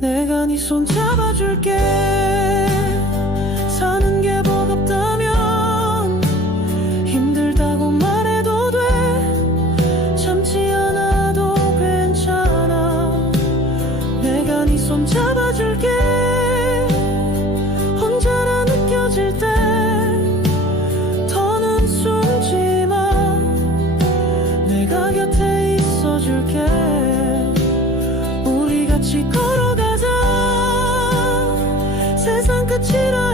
내가 네 손 잡아줄게. 사는 게 버겁다면 힘들다고 말해도 돼. 참지 않아도 괜찮아. 내가 네 손 잡아줄게. 혼자라 느껴질 때 더는 숨지 마. 내가 곁에 있어줄게. 우리 같이 걸어가자. 세상 끝이라